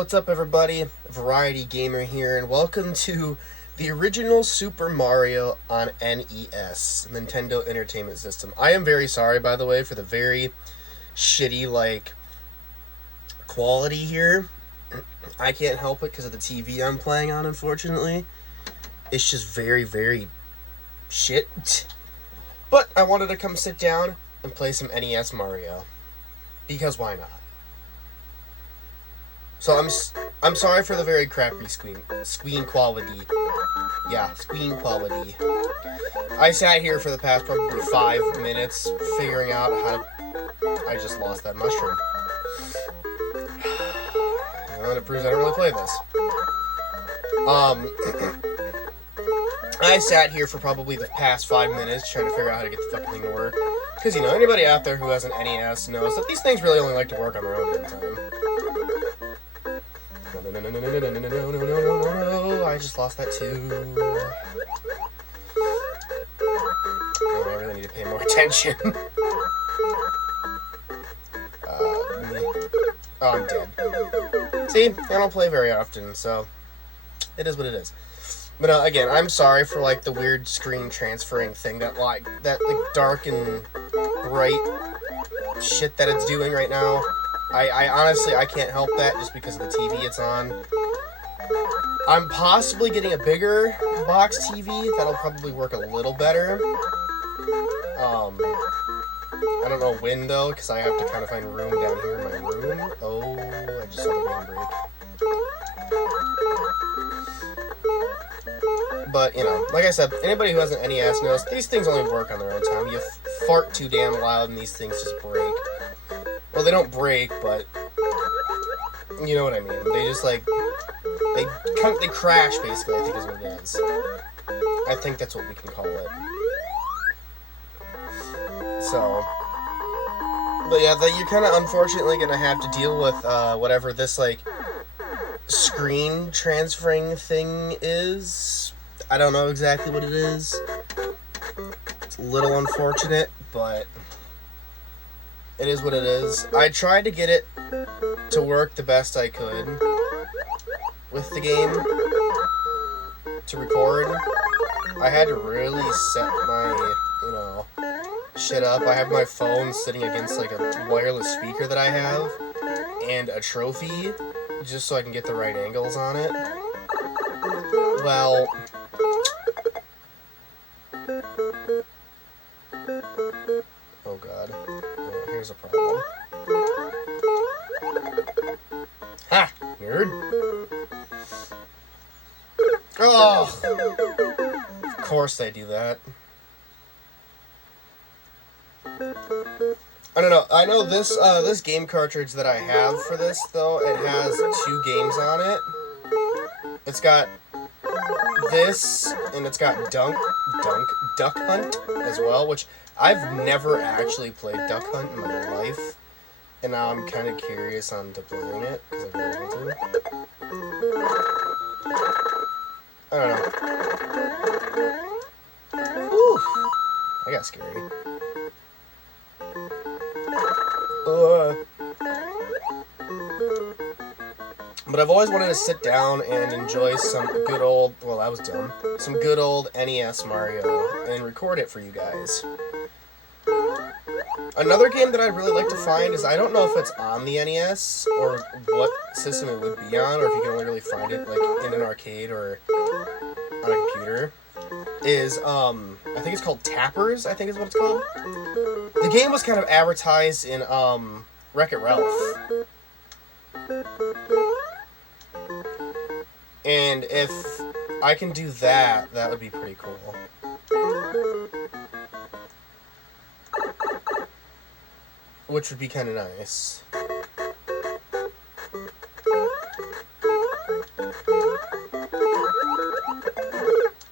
What's up, everybody? Variety Gamer here, and welcome to the original Super Mario on NES, Nintendo Entertainment System. I am very sorry, by the way, for the very shitty, quality here. I can't help it because of the TV I'm playing on, unfortunately. It's just very, very shit. But I wanted to come sit down and play some NES Mario. Because why not? So I'm sorry for the very crappy screen quality. Yeah, screen quality. I sat here for the past probably 5 minutes figuring out how to... I just lost that mushroom. Well, it proves I don't really play this. I sat here for probably the past 5 minutes trying to figure out how to get the fucking thing to work. Because, anybody out there who has an NES knows that these things really only like to work on their own damn time. No, I just lost that too. Oh, I really need to pay more attention. Oh, I'm dead. See, I don't play very often, so it is what it is. But again, I'm sorry for the weird screen transferring thing that dark and bright shit that it's doing right now. I honestly, I can't help that just because of the TV it's on. I'm possibly getting a bigger box TV that'll probably work a little better. I don't know when though, because I have to kind of find room down here in my room. Oh, I just saw the game break. But, like I said, anybody who has an NES knows these things only work on their own time. You fart too damn loud and these things just break. Well, they don't break, but you know what I mean. They just, they crash, basically, I think is what it is. I think that's what we can call it. So, but yeah, you're kind of unfortunately going to have to deal with whatever this, screen transferring thing is. I don't know exactly what it is. It's a little unfortunate, but it is what it is. I tried to get it to work the best I could with the game to record. I had to really set my, shit up. I have my phone sitting against a wireless speaker that I have and a trophy just so I can get the right angles on it. Well, oh god. Oh, here's a problem. Ha! Nerd! Oh! Of course they do that. I don't know. I know this this game cartridge that I have for this, though, it has 2 games on it. It's got this, and it's got Duck Hunt as well, which I've never actually played Duck Hunt in my life, and now I'm kind of curious on to playing it, because I really want to. I don't know. Whew. I got scary. But I've always wanted to sit down and enjoy some good old, well, that was dumb, some good old NES Mario and record it for you guys. Another game that I'd really like to find is, I don't know if it's on the NES or what system it would be on, or if you can only really find it in an arcade or on a computer, is, I think it's called Tappers, I think is what it's called. The game was kind of advertised in, Wreck-It Ralph. And if I can do that, that would be pretty cool. Which would be kind of nice.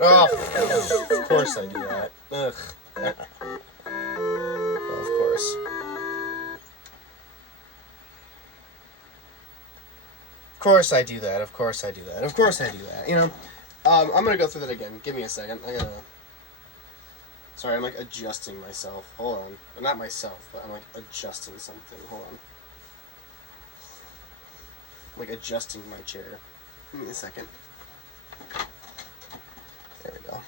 Oh, of course I do that. Ugh. Well, of course. Of course I do that. Of course I do that. Of course I do that. I'm gonna go through that again. Give me a second. Sorry, I'm adjusting myself. Hold on. Well, not myself, but I'm adjusting something. Hold on. like, adjusting my chair. Give me a second. There we go.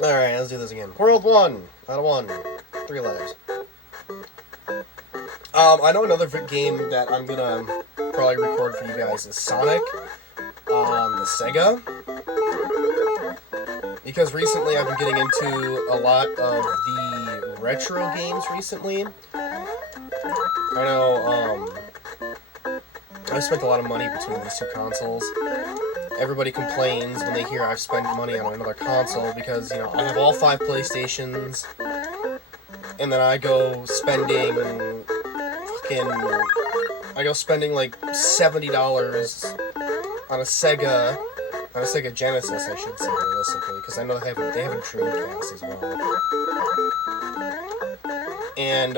Alright, let's do this again. World 1 out of 1. 3 letters. I know another game that I'm gonna probably record for you guys is Sonic on the Sega. Because recently I've been getting into a lot of the retro games recently. I know, I spent a lot of money between these two consoles. Everybody complains when they hear I've spent money on another console because, you know, I have all 5 PlayStations, and then I go spending like $70 on a Sega Genesis, I should say, realistically, because I know they have a Dreamcast as well. And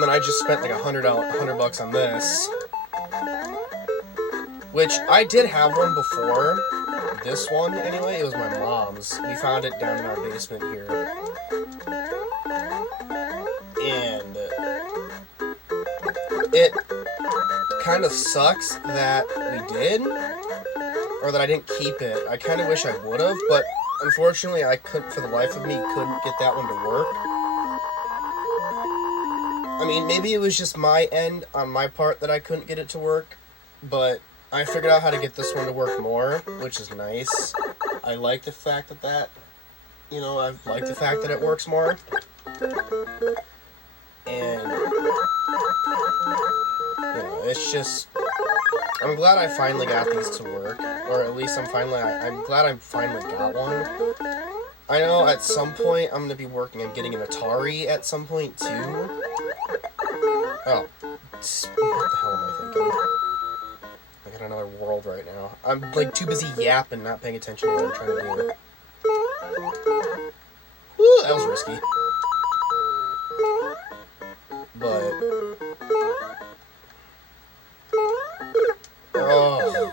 then I just spent like $100 on this, which I did have one before. This one, anyway, it was my mom's. We found it down in our basement here. And it kind of sucks that we did, or that I didn't keep it. I kind of wish I would have, but unfortunately I couldn't, for the life of me, couldn't get that one to work. I mean, maybe it was just my end on my part that I couldn't get it to work, but I figured out how to get this one to work more, which is nice. I like the fact that you know, I like the fact that it works more. And, you know, it's just, I'm glad I finally got these to work, or at least I'm glad I finally got one. I know at some point I'm going to be working on getting an Atari at some point too. Oh, what the hell am I thinking? I got another world right now. I'm like too busy yapping, not paying attention to what I'm trying to do. Woo, that was risky. But oh,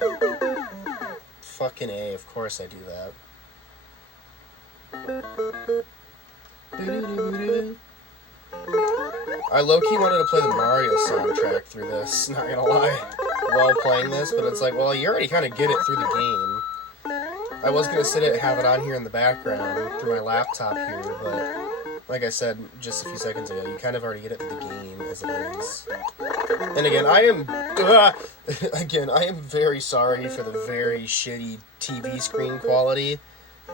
fucking A, of course I do that. I low-key wanted to play the Mario soundtrack through this, not gonna lie, while playing this, but it's like, well, you already kind of get it through the game. I was gonna sit it and have it on here in the background through my laptop here, but like I said just a few seconds ago, you kind of already get it through the game as it is. And again, I am very sorry for the very shitty TV screen quality.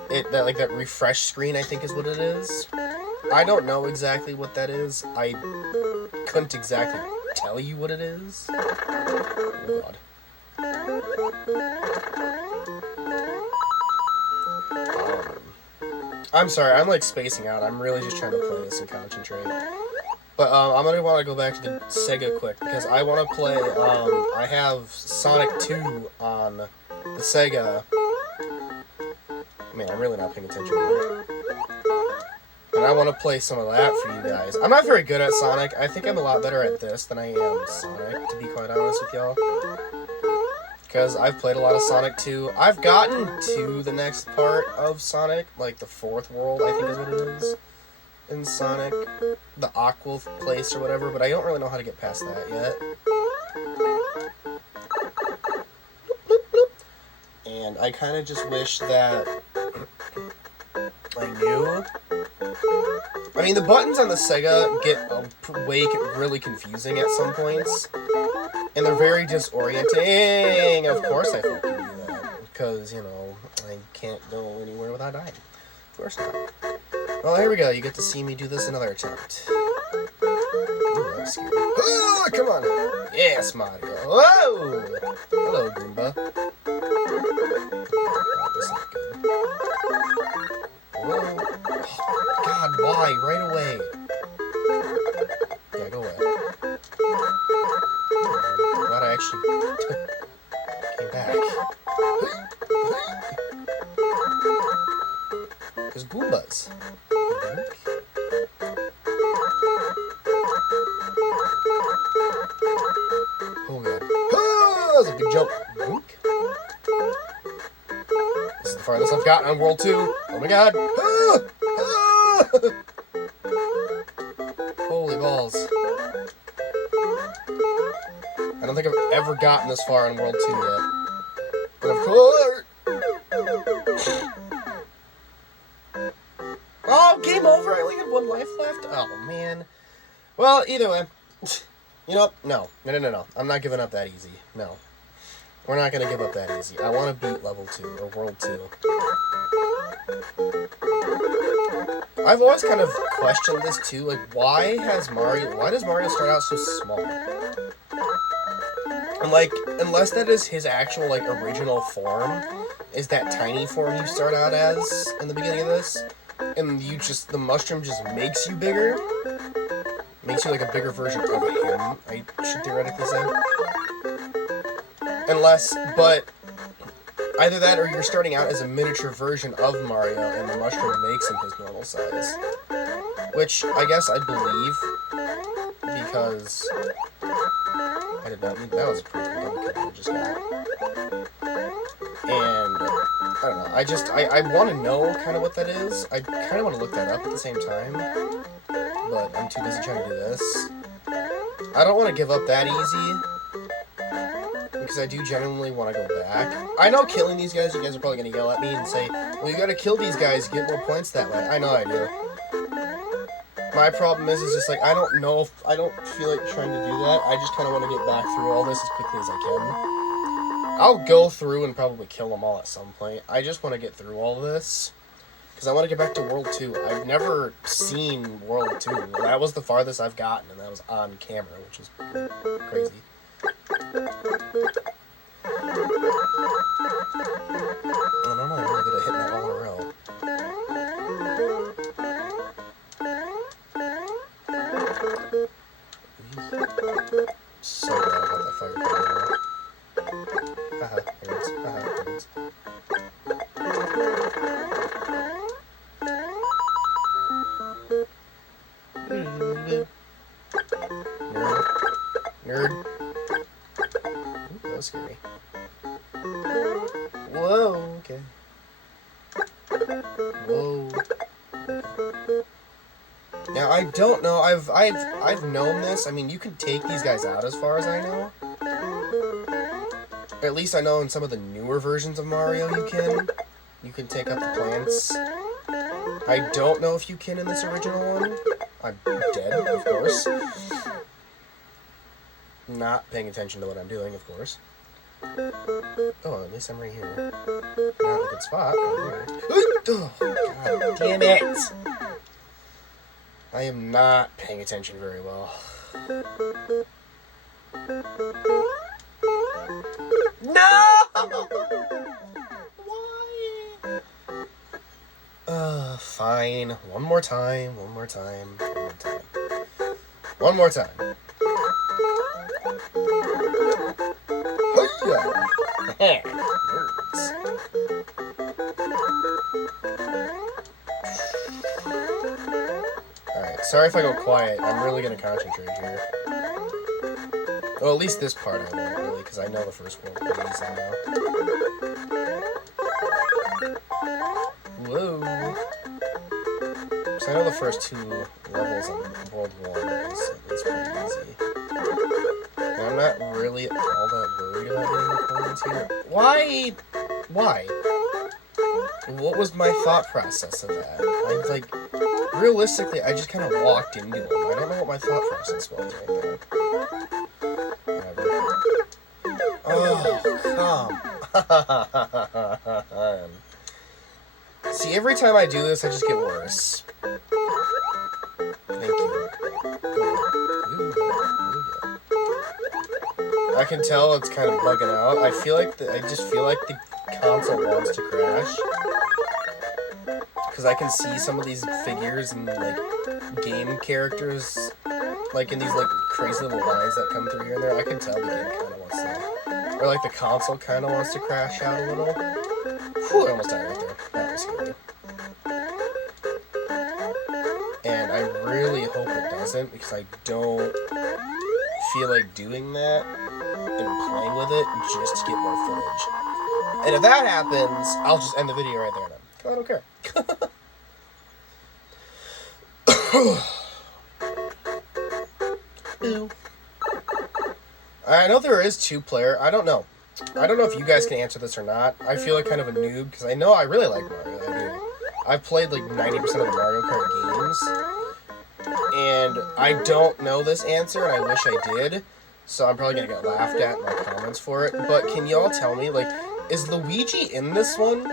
That refresh screen, I think is what it is. I don't know exactly what that is. I couldn't exactly tell you what it is. Oh god. I'm sorry, I'm like spacing out. I'm really just trying to play this and concentrate. But I'm gonna want to go back to the Sega quick because I want to play. I have Sonic 2 on the Sega. Man, I'm really not paying attention here. And I want to play some of that for you guys. I'm not very good at Sonic. I think I'm a lot better at this than I am Sonic, to be quite honest with y'all. Because I've played a lot of Sonic 2. I've gotten to the next part of Sonic, like the 4th world, I think is what it is, in Sonic. The Aqua place or whatever, but I don't really know how to get past that yet. And I kind of just wish that I knew. I mean, the buttons on the Sega get really confusing at some points. And they're very disorienting. Of course I fucking do that. Because, you know, I can't go anywhere without dying. Of course not. Well, here we go. You get to see me do this another attempt. Ooh, that was scary. Oh, come on. Yes, Mario. Whoa! Hello, Goomba. Oh, this is good. Whoa. Oh, God, why? Right away. Yeah, go away. Glad I actually came back. There's Goombas. Oh god. Oh, that was a big jump. Boink. This is the farthest I've gotten on World 2. Oh my god. Ah! Ah! balls. I don't think I've ever gotten this far in World 2 yet. But of course... Oh, game over! I only had 1 life left? Oh, man. Well, either way. You know, no. No. I'm not giving up that easy. No. We're not going to give up that easy. I want to beat level 2, or World 2. I've always kind of questioned this, too. Like, why does Mario start out so small? And, like, unless that is his actual, like, original form, is that tiny form you start out as in the beginning of this, and the mushroom just makes you bigger? Makes you, like, a bigger version of him, I should theoretically say. But either that or you're starting out as a miniature version of Mario and the mushroom makes him his normal size. Which, I guess I believe, because I did not need that was a pretty good I just got. And, I don't know, I want to know kind of what that is. I kind of want to look that up at the same time, but I'm too busy trying to do this. I don't want to give up that easy, because I do genuinely want to go back. I know killing these guys, you guys are probably going to yell at me and say, well, you got to kill these guys, get more points that way. I know I do. My problem is just like, I don't know if, I don't feel like trying to do that. I just kind of want to get back through all this as quickly as I can. I'll go through and probably kill them all at some point. I just want to get through all this, because I want to get back to World 2. I've never seen World 2. That was the farthest I've gotten, and that was on camera, which is crazy. Well, normally I'm really good at hitting that all in a row. So bad about that fire power. Haha, birds. Haha, birds. Nerd. Ooh, that was scary. Whoa, okay. Whoa. Now I don't know. I've known this. I mean, you can take these guys out as far as I know. Or at least I know in some of the newer versions of Mario you can. You can take out the plants. I don't know if you can in this original one. I'm dead, of course. Not paying attention to what I'm doing, of course. Oh, at least I'm right here. Not a good spot. Right here. Oh, God damn it! I am not paying attention very well. No! Why? Fine. One more time. One more time. Nerds. Alright, sorry if I go quiet. I'm really going to concentrate here. Well, at least this part I won't really, because I know the first one pretty easy now. Whoa. So I know the first 2 levels in World 1 is pretty easy. And I'm not really all that worried about getting the coins here. Why? Why? What was my thought process of that? I, like, realistically, I just kind of walked into them. I don't know what my thought process was right there. Whatever. Oh, come. See, every time I do this, I just get worse. Thank you. I can tell it's kind of bugging out. I just feel like the console wants to crash. Because I can see some of these figures and, like, game characters, like, in these, like, crazy little lines that come through here and there. I can tell the game kind of wants to, or, like, the console kind of wants to crash out a little. Whew, I almost died right there. That was scary. And I really hope it doesn't, because I don't feel like doing that and playing with it just to get more footage. And if that happens, I'll just end the video right there then. I don't care. Ew. I know there is 2-player. I don't know. I don't know if you guys can answer this or not. I feel like kind of a noob because I know I really like Mario. I do. I've played like 90% of the Mario Kart games, and I don't know this answer, and I wish I did. So I'm probably gonna get laughed at in my comments for it. But can y'all tell me, like, is Luigi in this one?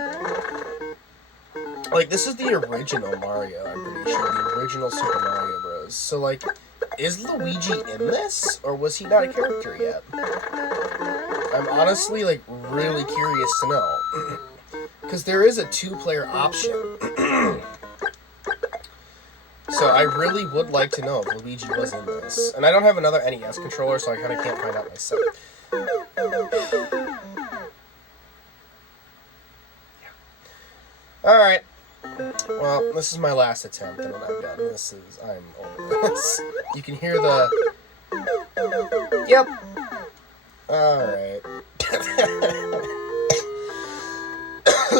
Like, this is the original Mario, I'm pretty sure. The original Super Mario Bros. So, like, is Luigi in this? Or was he not a character yet? I'm honestly, like, really curious to know. Because there is a 2-player option. So I really would like to know if Luigi was in this. And I don't have another NES controller, so I kind of can't find out myself. Alright. Well, this is my last attempt, and then I'm done. I'm over this. You can hear the... Yep. Alright.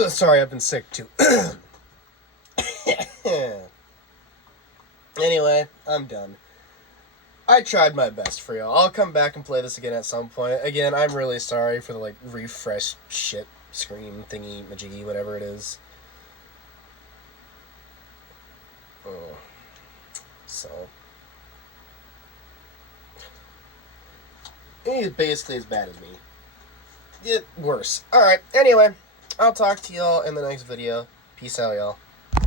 Sorry, I've been sick, too. Anyway, I'm done. I tried my best for y'all. I'll come back and play this again at some point. Again, I'm really sorry for the, like, refresh shit screen thingy, majiggy, whatever it is. Oh. So. He's basically as bad as me. Worse. Alright, anyway. I'll talk to y'all in the next video. Peace out, y'all.